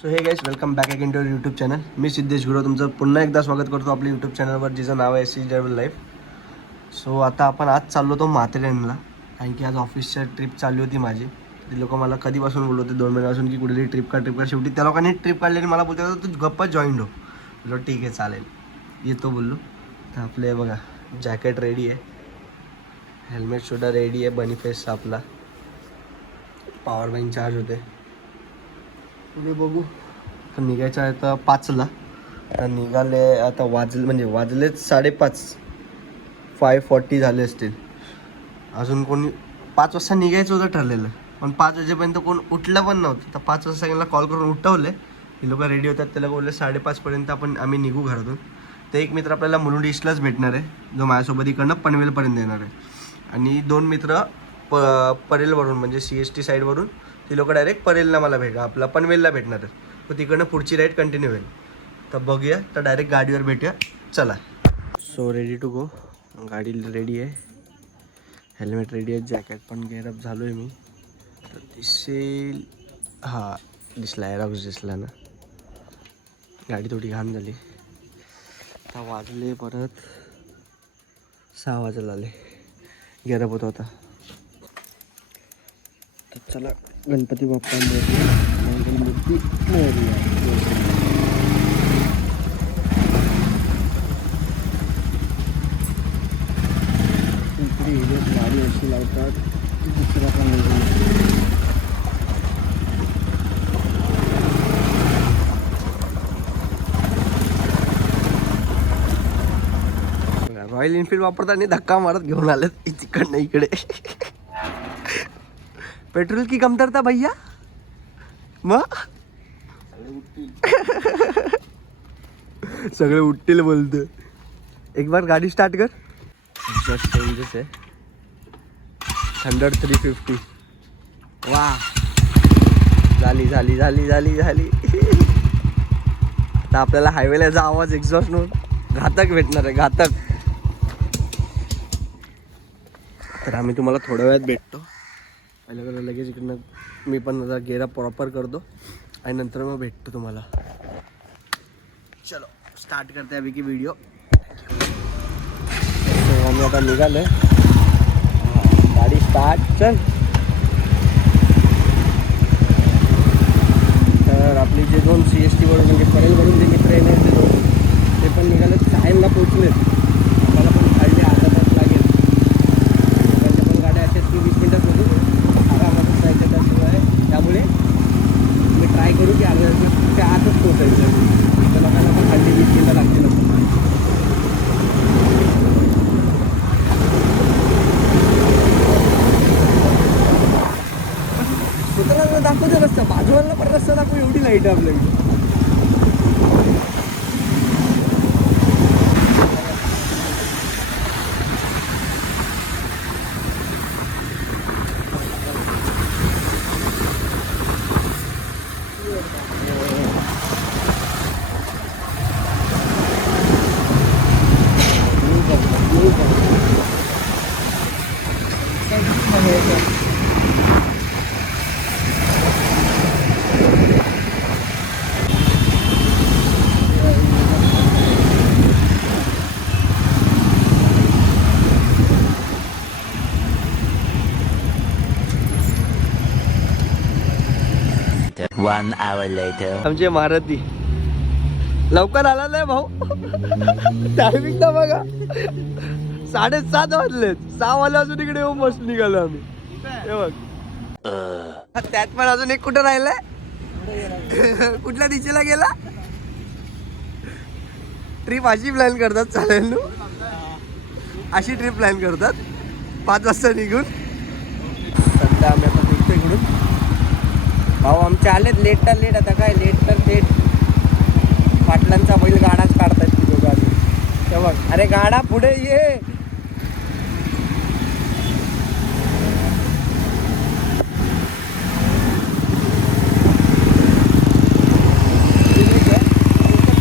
So hey guys welcome back again to YouTube channel. मी सिद्धेश गुरव तुमचं पुन्हा एकदा स्वागत करतो आपल्या यूट्यूब चॅनलवर, जिचं नाव आहे सी ट्रॅव्हल लाईफ. सो आता आपण आज चाललो होतो माथेरानला, कारण की आज ऑफिसच्या ट्रिप चालली होती माझी. ती लोक मला कधीपासून बोलत होते 2 महिन्यापासून की कुठेतरी ट्रिप का. शेवटी त्या लोकांनी ट्रिप काढली आणि मला बोलत होतं तू गप्पा जॉईंट हो. बोललो ठीक आहे चालेल येतो बोललो. तर आपले बघा जॅकेट रेडी आहे, हेल्मेटसुद्धा रेडी आहे, बनी फेसचा आपला, पॉवर बँक चार्ज होते. पुढे बघू. तर निघायचं आहे तर 5ला. तर निघाले आता वाजलेच 5:30, 5:40 झाले असतील. अजून कोणी 5 वाजता निघायचं होतं ठरलेलं, पण 5 वाजेपर्यंत कोण उठलं पण नव्हतं. तर 5 वाजता सगळ्यांना कॉल करून उठवले. हे लोक रेडी होतात, त्याला बोलले 5:30पर्यंत आम्ही निघू घरातून. तर एक मित्र आपल्याला मुलुंड ईस्टलाच भेटणार आहे, जो माझ्यासोबत इकडनं पनवेलपर्यंत येणार आहे. आणि 2 मित्र परेलवरून म्हणजे CST साईडवरून, ती लोक डायरेक्ट परेलला मला आपला पनवेलला भेटणार आहे. तर तिकडनं पुढची राईड कंटिन्यू होईल. तर बघूया, तर डायरेक्ट गाडीवर भेटूया. चला. So ready to go. गाडी रेडी आहे, हेल्मेट रेडी आहे, जॅकेट पण गेअरअप झालो आहे मी. तर दिसेल, हां दिसला, एरॉक्स दिसला ना. गाडी थोडी घाण झाली. आता वाजले परत 6 वाजायला आले, गेअरअप होता होता. तर चला, गणपती बाप्पा मूर्ती गाडी अशी लावतात दुसरा पण रॉयल एनफील्ड वापरताना धक्का मारत घेऊन आलेत तिकडनं इकडे. पेट्रोल की कमतरता भैया. मग सगळे उठतील बोलते. एक बार गाडी स्टार्ट कर. जस्ट चेंजेस आहे, 350. वा, झाली झाली झाली झाली झाली. आता आपल्याला हायवेला आवाज एक्झॉस्ट नोट घातक भेटणार आहे, घातक. तर आम्ही तुम्हाला थोड्या वेळात भेटतो. पहिलं लगेच इकडनं मी पण जरा गेअर प्रॉपर करतो आणि नंतर मग भेटतो तुम्हाला. चलो स्टार्ट करते अभी की व्हिडिओ. आम्ही आता निघालो, गाडी स्टार्ट चल. तर आपली जे 2 CST वरून म्हणजे परेलवरून जे मित्र येणार ते 2, ते पण निघाले, टाईमला पोचलेत. आम्हाला पण खाली अर्धा तास लागेल. त्यांच्या पण गाड्या असेच की 20 मिनटात होतो, आरामात जायचं त्याशिवाय. त्यामुळे मी ट्राय करू की अर्ध्या तासाच्या आतच पोचायचं. तर लोकांना पण खाली 20 मिनटं लागतील. स्वतःला दाखवते रस्ता, बाजूला पण रस्ता दाखवू, एवढी लाईट आहे आपल्याकडे. One hour later. आमचे मारुती लवकर आला नाही भाऊ. टायमिंग तर बघा, 7:30 वाजलेत. 6 वाजल्यापासून इकडे येऊन मस्त निघालो आम्ही. हे बघ, त्यात पण अजून एक कुठं राहिलंय. कुठल्या दिशेला गेला. ट्रिप अशी प्लॅन करतात, चालेल ना, अशी ट्रिप प्लॅन करतात 5 वाजता निघून. सध्या आम्ही आता निघतो इकडून. भाऊ आमचे आलेत लेट तर लेट. आता काय लेट तर लेट, पाटलांचा बैल गाडाच काढतात ती दोघं आधी. तेव्हा अरे गाडा पुढे ये.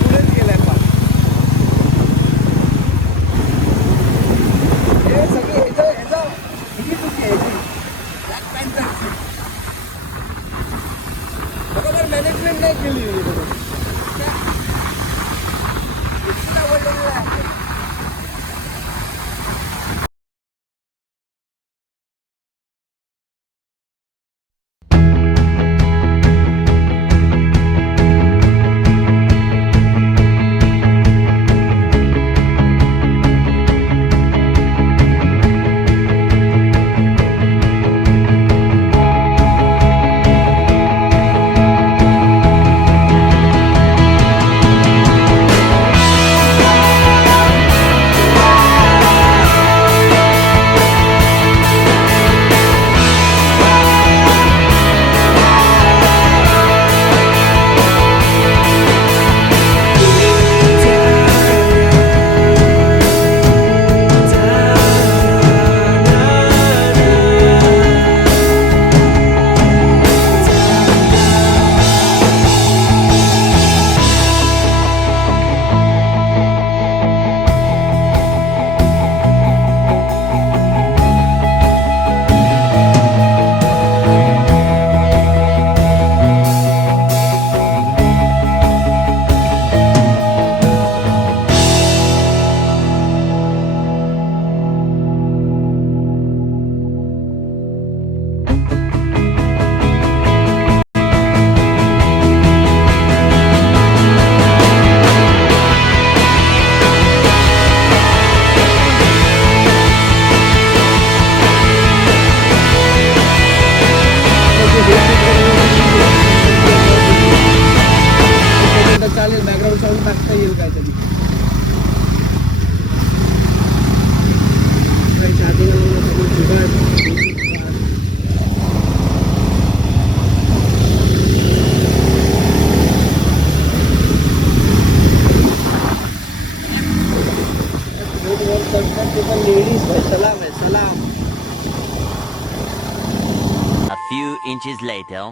पुढेच गेलाय पाठ. हे सगळे बरोबर मॅनेजमेंट नाही केली. चालेल, बॅकग्राऊंड साऊंड टाकता येईल काहीतरी. लेडीज सलाम आहे, सलाम. A few inches later.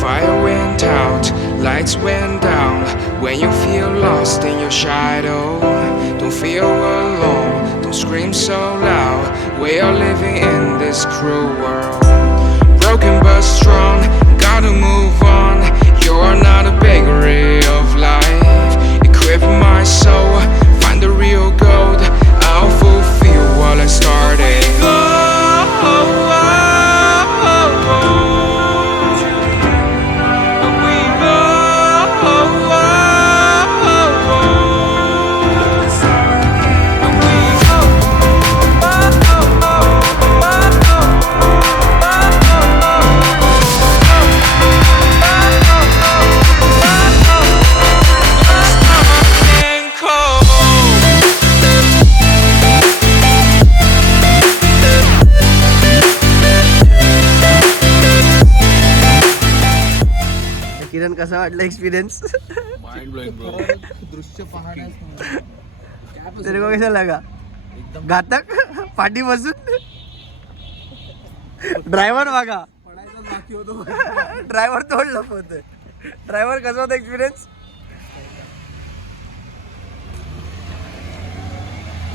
Fire went out, lights went down. When you feel lost in your shadow, don't feel alone, don't scream so loud. We are living in this cruel world. Broken but strong, gotta move on. You're not a bakery of life. Equip my soul, find the real gold. I'll fulfill what I started. किरण, कसा वाटला experience? दृश्य पाहण्यास तेरे को कैसा लगा? घातक. पाठी बसून ड्रायव्हर बघा, पडायचा बाकी होतो. ड्रायव्हर तोडलं होतं. ड्रायव्हर कसा होता एक्सपिरियन्स?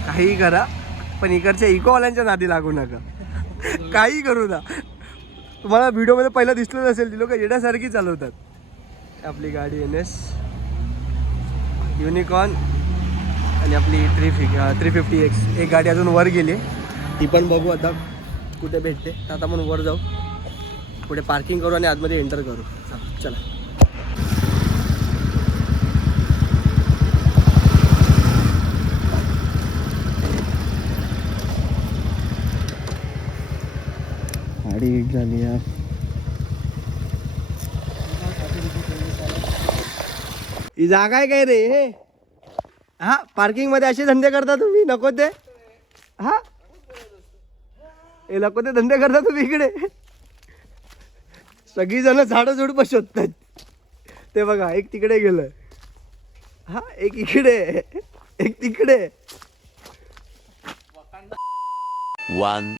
काही करा पण इकडच्या इकोवाल्यांच्या नादी लागू नका. काही करू ना. तुम्हाला व्हिडिओमध्ये पहिला दिसलं असेल, ती लोक येण्यासारखी चालवतात. आपली गाडी NS युनिकॉर्न आणि आपली 350X. एक गाडी अजून वर गेली, ती पण बघू आता कुठे भेटते. तर आता आपण वर जाऊ, पुढे पार्किंग करू आणि आतमध्ये एंटर करू. चला. गाडी हिट झाली यार. ही जागा आहे काय रे? हा, पार्किंग मध्ये असे धंदे करता तुम्ही? नको ते. हा, हे नको ते धंदे करता तुम्ही इकडे. सगळी जण झाडं झुडपं शोधतात. ते बघा, एक तिकडे गेलं. हा, एक इकडे, एक तिकडे. One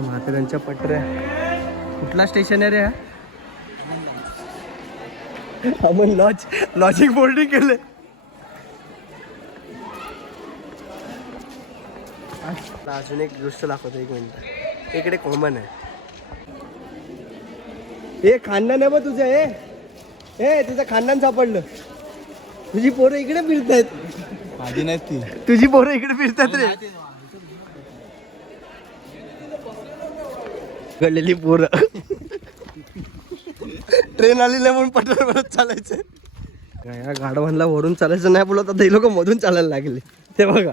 म्हाताऱ्यांच्या पटऱ्या. कुठला स्टेशन आहे रे हा? अमन लॉजिक बोर्डिंग केले. अजून एक गोष्ट दाखवतो, एक मिनिट. इकडे कॉमन आहे. हे खानदान आहे बघ तुझं. हे तुझं खानदान सापडलं. तुझी पोरं इकडे फिरतायत. माझी नाही ती. तुझी पोरं इकडे फिरतात रे. घडलेली पोरं. ट्रेन आली नाही म्हणून पटरवरच चालायचं. या गाडवांना वरून चालायचं नाही बोलत, आता हे लोक मधून चालायला लागले. ते बघा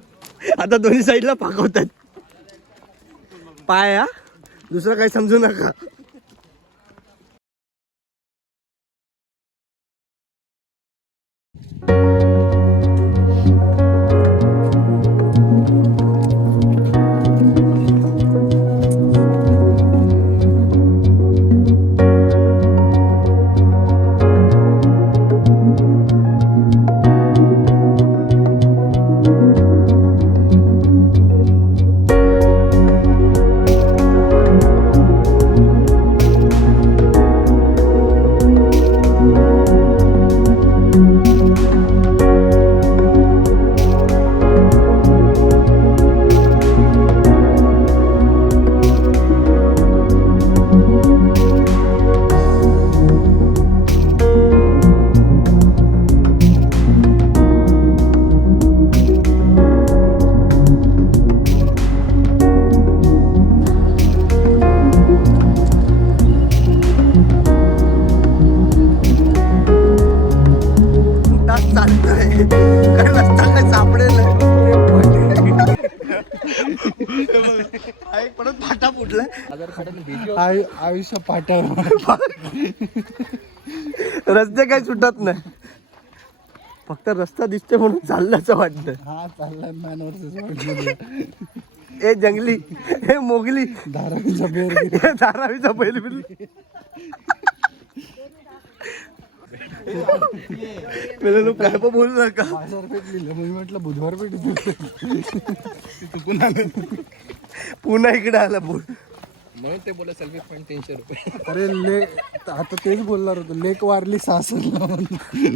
आता दोन्ही साईडला पाकवतात पाय. हा दुसरं काही समजू नका. परत फाटा फुटला. आयुष्य पाठव. रस्ते काही सुटत नाही, फक्त रस्ता दिसते म्हणून चालल्याचं वाटतं. हा चाललाय मॅन वर्सेस. ए जंगली, हे मोगली, धारावीचा बेर. धारावीचा बैल बिल. लोक काय पण बोलू नका. बाजारपेठ लिहिलं मी म्हटलं बुधवार पेठ. चुकून आलं. पुन्हा इकडे आला बोल. म्हणून ते बोला सेल्फी पॉईंट 300 रुपये. अरे आता तेच बोलणार होतो. लेक वारली सासरला म्हणून.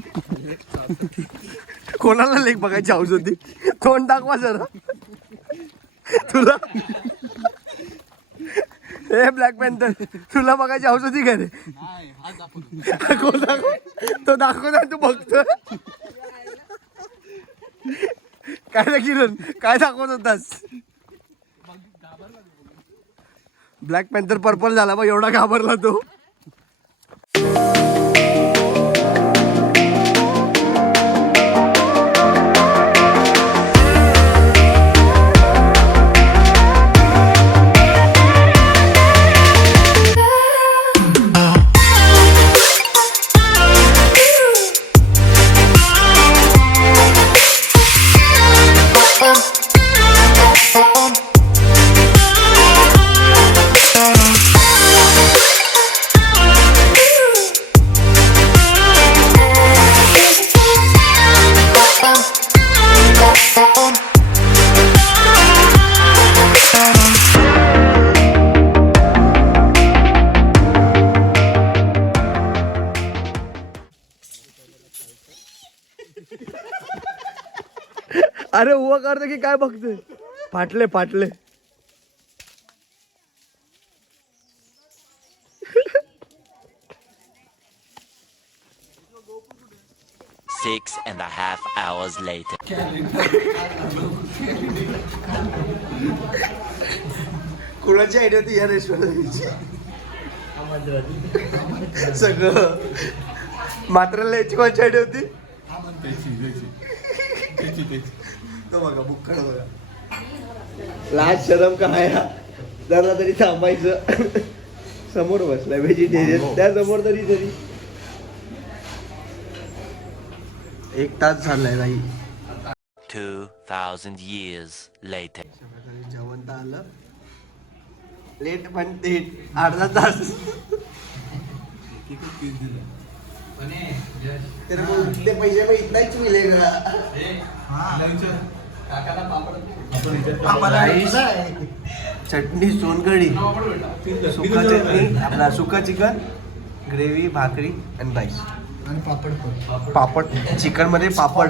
कोणाला लेक बघायची हौस होती? तोंड दाखवा जरा तुला. हे ब्लॅक पॅन्थर, तुला बघायची हौस होती का रे? कोण दाखव? तो दाखव, तू बघतो काय रे किरण? काय दाखवत होतास? ब्लॅक पॅन्थर पर्पल झाला बघ, एवढा घाबरला तो. अरे उभं करतो की काय बघतोय? फाटले फाटले. Six and a half hours later. कुणाची आयडिया होती या रेस्टॉरंटची? सगळं मात्र याची कोणाची आयडिया होती? तो बघा बुक्कड बघा. लाज शरम का आहे? जरा तरी थांबायचं. समोर बसलाय व्हेजिटेरियन, त्या समोर तरी 1 तास झालाय नाही. 2000 years later. जेवण तर आलं लेट, पण ते अर्धा तास. तेरे को इतने पैसे में इतना ही मिलेगा? राईस, चटणी, सोनकढी, सुका चटणी, आपला सुका चिकन, ग्रेव्ही, भाकरी आणि राईस आणि पापड पण. पापड. चिकन मध्ये पापड.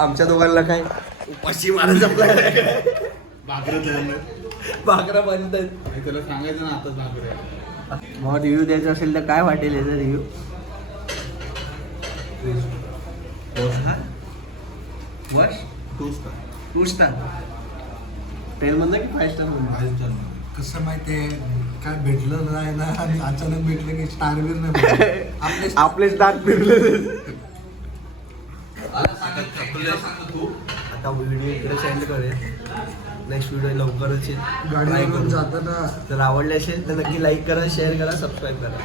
आमच्या दोघांना काय उपाशी मारायचं भाकरा बनत. त्याला सांगायचं ना आताच भाकऱ्या. मग रिव्ह्यू द्यायचा असेल तर काय वाटेल याचा रिव्ह्यू? To star. 10 मधलं की 5 स्टार म्हणलं? कसं माहितीये काय भेटलं नाही ना आणि अचानक भेटलं की स्टार बीर नाही आपले स्टार फिरले. आता व्हिडिओ इकडे सेंड करूया. नेक्स्ट व्हिडिओ लवकरच येईल. गाडीवरून जाताना जर आवडले असेल तर नक्की लाईक करा, शेअर करा, सबस्क्राईब करा.